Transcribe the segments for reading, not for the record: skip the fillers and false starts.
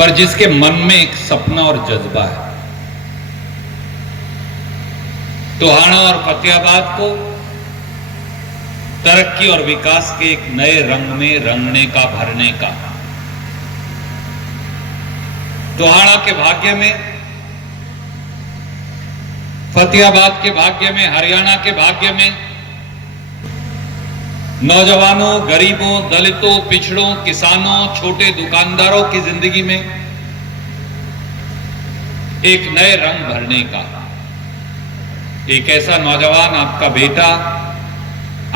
पर जिसके मन में एक सपना और जज्बा है। टोहाना और फतेहाबाद को तरक्की और विकास के एक नए रंग में रंगने का, भरने का। टोहाना के भाग्य में, फतेहाबाद के भाग्य में, हरियाणा के भाग्य में नौजवानों, गरीबों, दलितों, पिछड़ों, किसानों, छोटे दुकानदारों की जिंदगी में एक नए रंग भरने का। एक ऐसा नौजवान, आपका बेटा,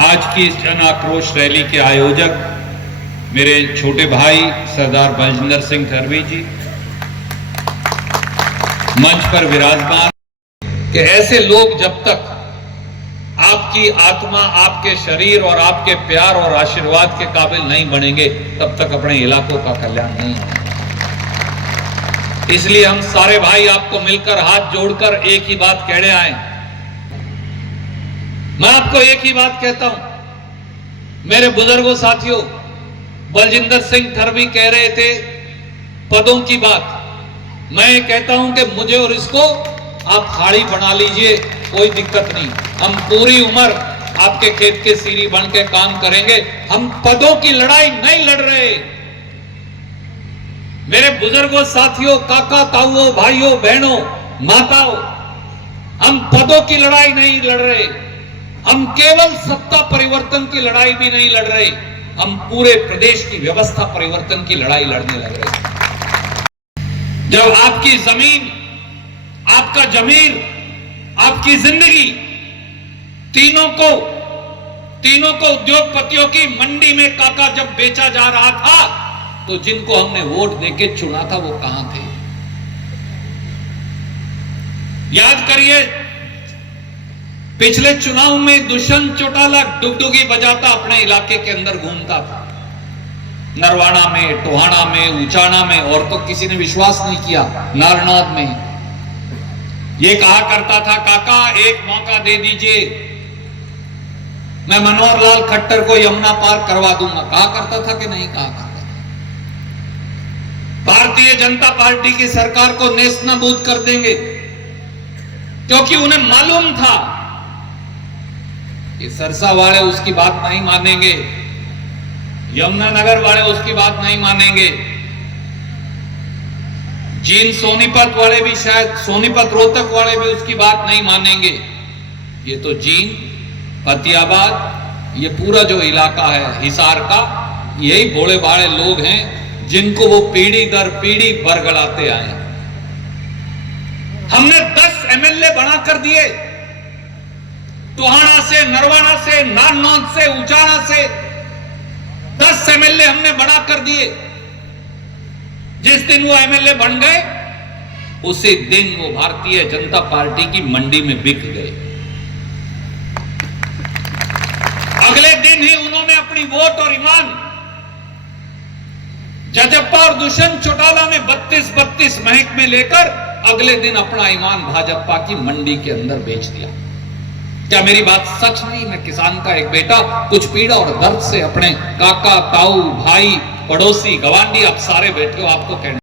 आज की इस जन आक्रोश रैली के आयोजक मेरे छोटे भाई सरदार बलजिंदर सिंह धरवी जी मंच पर विराजमान, कि ऐसे लोग जब तक आपकी आत्मा, आपके शरीर और आपके प्यार और आशीर्वाद के काबिल नहीं बनेंगे, तब तक अपने इलाकों का कल्याण नहीं होगा। इसलिए हम सारे भाई आपको मिलकर, हाथ जोड़कर एक ही बात कहने आए। मैं आपको एक ही बात कहता हूं, मेरे बुजुर्गों, साथियों, बलजिंदर सिंह धरवी कह रहे थे पदों की बात। मैं कहता हूं कि मुझे और इसको आप खाड़ी बना लीजिए, कोई दिक्कत नहीं। हम पूरी उम्र आपके खेत के सीरी बन के काम करेंगे। हम पदों की लड़ाई नहीं लड़ रहे। मेरे बुजुर्गों, साथियों, काका, ताऊओं, भाइयों, बहनों, माताओं, हम पदों की लड़ाई नहीं लड़ रहे। हम केवल सत्ता परिवर्तन की लड़ाई भी नहीं लड़ रहे। हम पूरे प्रदेश की व्यवस्था परिवर्तन की लड़ाई लड़ने लग रहे। जब आपकी जमीन, आपका जमीर, आपकी जिंदगी, तीनों को उद्योगपतियों की मंडी में काका जब बेचा जा रहा था, तो जिनको हमने वोट देके चुना था वो कहां थे? याद करिए, पिछले चुनाव में दुष्यंत चौटाला डुगडुगी बजाता अपने इलाके के अंदर घूमता था। नरवाना में, टोहाना में, उचाना में, और तो किसी ने विश्वास नहीं किया। नारनाथ में ये कहा करता था, काका एक मौका दे दीजिए, मैं मनोहर लाल खट्टर को यमुना पार करवा दूंगा। कहा करता था कि नहीं कहा करता था? भारतीय जनता पार्टी की सरकार को नेस्तनाबूद कर देंगे, क्योंकि उन्हें मालूम था कि सरसा वाले उसकी बात नहीं मानेंगे, यमुनानगर वाले उसकी बात नहीं मानेंगे, जींद सोनीपत वाले भी, शायद सोनीपत रोहतक वाले भी उसकी बात नहीं मानेंगे। ये तो जींद, फतेहाबाद, ये पूरा जो इलाका है हिसार का, यही भोले भाले लोग हैं जिनको वो पीढ़ी दर पीढ़ी बरगलाते आए। हमने 10 एमएलए बना कर दिए, टोहाना से, नरवाना से, नारनौंद से, उचाना से 10 एमएलए हमने बना कर दिए। जिस दिन वो एमएलए बन गए, उसी दिन वो भारतीय जनता पार्टी की मंडी में बिक गए। अगले दिन ही उन्होंने अपनी वोट और ईमान जजप्पा और दुष्यंत चौटाला ने 32 महक में लेकर अगले दिन अपना ईमान भाजपा की मंडी के अंदर बेच दिया। क्या मेरी बात सच नहीं? मैं किसान का एक बेटा, कुछ पीड़ा और दर्द से अपने काका, ताऊ, भाई, पड़ोसी, गवांडी, आप सारे बैठे हो, आपको कहने